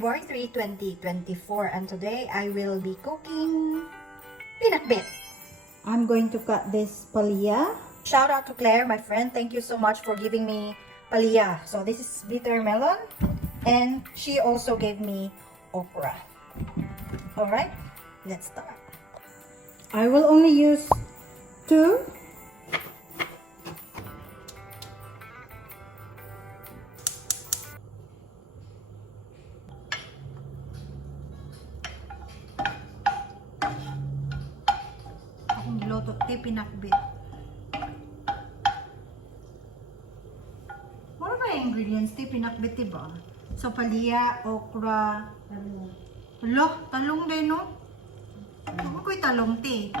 February 3, 2024, and today I will be cooking pinakbet. I'm going to cut this paliya. Shout out to Claire, my friend. Thank you so much for giving me paliya. So this is bitter melon, and she also gave me okra. Alright, let's start. I will only use 2. Akong giloto ti pinakbet. What are the ingredients ti pinakbet, diba? So paliya, okra, talong din, no? Ako ko'y talong ti.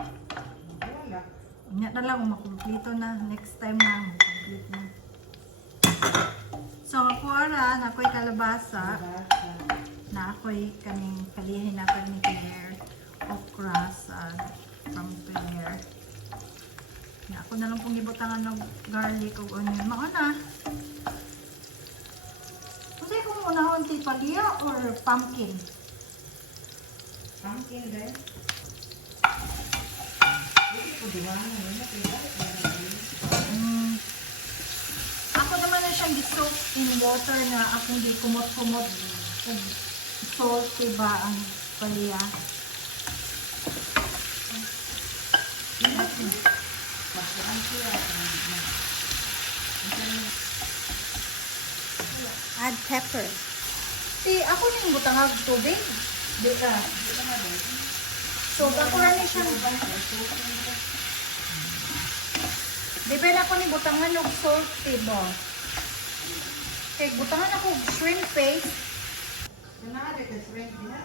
Nya na lang makumplito na. Next time na makumplito na. So ako na ako'y kalabasa. Na ako'y kaning palihin na ni Claire. Okra sa from Claire. Na ako na lang pong ibutangan ng garlic o onion. Mauna. Kasi kung unahon ti paliya or pumpkin? Pumpkin din. Ako naman na siyang gisoak in water na akong di kumot-kumot ug salt, diba, ang paliya. Add pepper. Ako nang butangag tubig. Di ka. So, bakuran ni siya. Di ba na ako ni butangan ng salt, diba? Kaya butangan ako shrimp paste. Nanari ka shrimp, diba?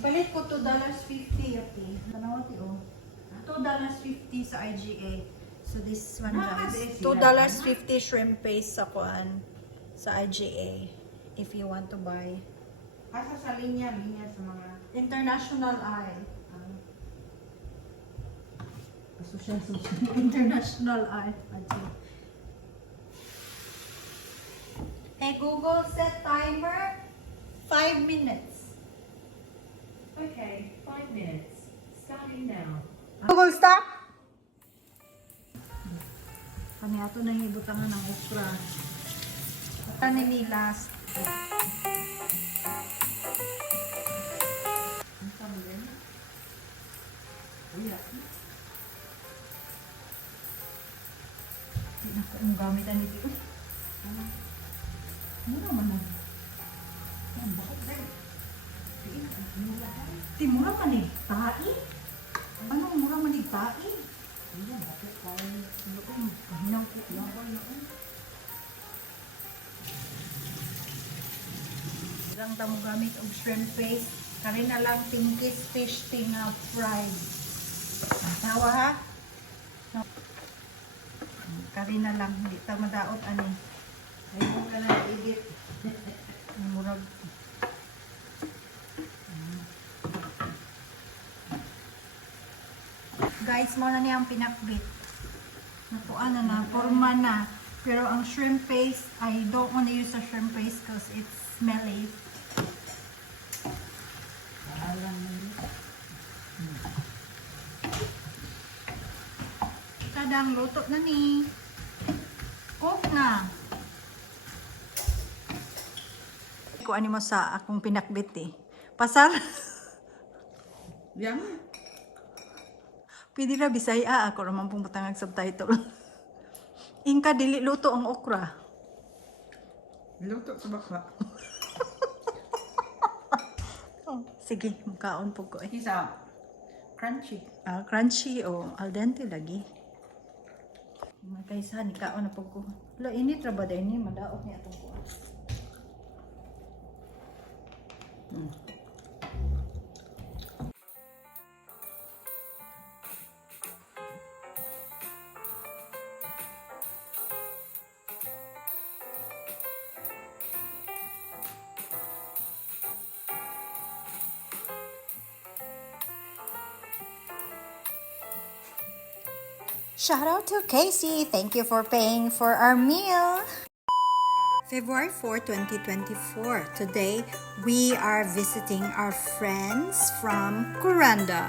Ipalit ko $2.50 yati. Tanaw ti, oh. $2.50 sa IGA. So, this one guys. $2.50 shrimp paste sa kuan sa IGA. If you want to buy. Asa sa linya sa mga International Eye. Social. International Eye. Hey Google, set timer 5 minutes. Okay, 5 minutes. Starting now. Google, stop! Kani ato na yung ibutangan ng okra. Ata ni last. Hindi na ko yung gamitan nito. Ano naman na? Yan, bakit ba? Di mura manig tae? Anong mura manig tae? Yan, bakit tayo? Pahinang ko. Ilang tamo gamit og shrimp paste. Kari na lang pinkies fish tinga fried. Tawa ha? Kari na lang, hindi ta madaot ani. ayaw ka na igit. Murag. Guys, mo na niya ang pinakbit. Natuan na, forma na. Pero ang shrimp paste, I don't want to use a shrimp paste because it's smelly. Alam mo yun. Tadang luto na ni. Cook na. Kung ano mo sa akong pinakbit eh. Pasar. Yan. Pwede na Bisaya. Ako naman pong butangag subtitle. Inka dili luto ang okra. Luto sa baka. Oh, sige, makaon po ko eh. Isa. Crunchy. Crunchy o al dente lagi. Kaysa ni kaon na po ko. Wala, init ra ba din ni? Madaot niya itong kuha. Shout out to Casey. Thank you for paying for our meal. February 4, 2024. Today, we are visiting our friends from Kuranda.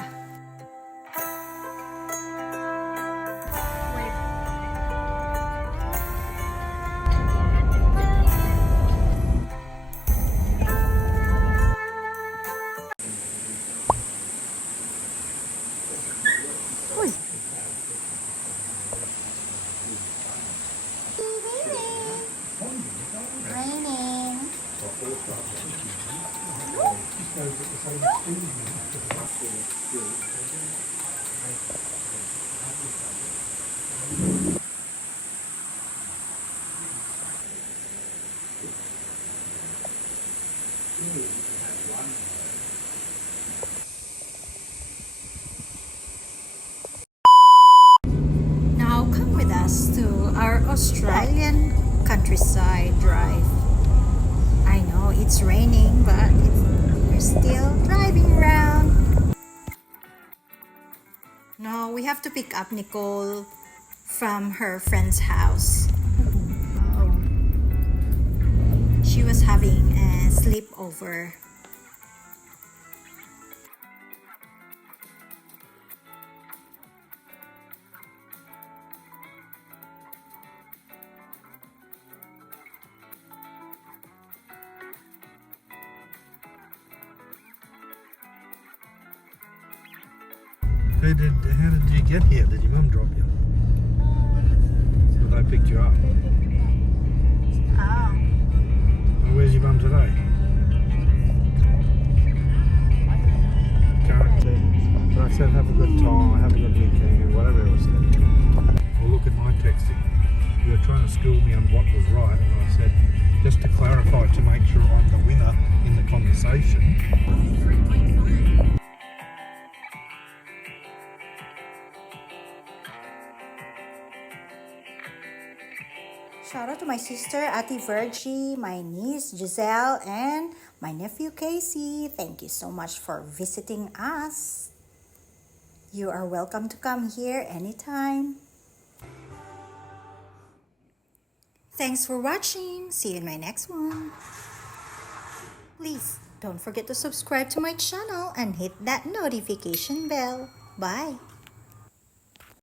Uy. Raining. Now come with us to our Australian countryside drive. I know it's raining, but we're still driving around. Now we have to pick up Nicole from her friend's house. Oh. She was having a sleepover. How did you get here? Did your mum drop you? Or they picked you up? Oh. Well, where's your mum today? Can't see. But I said have a good time, have a good weekend, whatever it was said. Well, look at my texting. You were trying to school me on what was right, and I said, just to clarify, to make sure I'm the winner in the conversation. Shout out to my sister Ate Virgie, my niece Gizelle, and my nephew Casey. Thank you so much for visiting us. You are welcome to come here anytime. Thanks for watching. See you in my next one. Please don't forget to subscribe to my channel and hit that notification bell. Bye.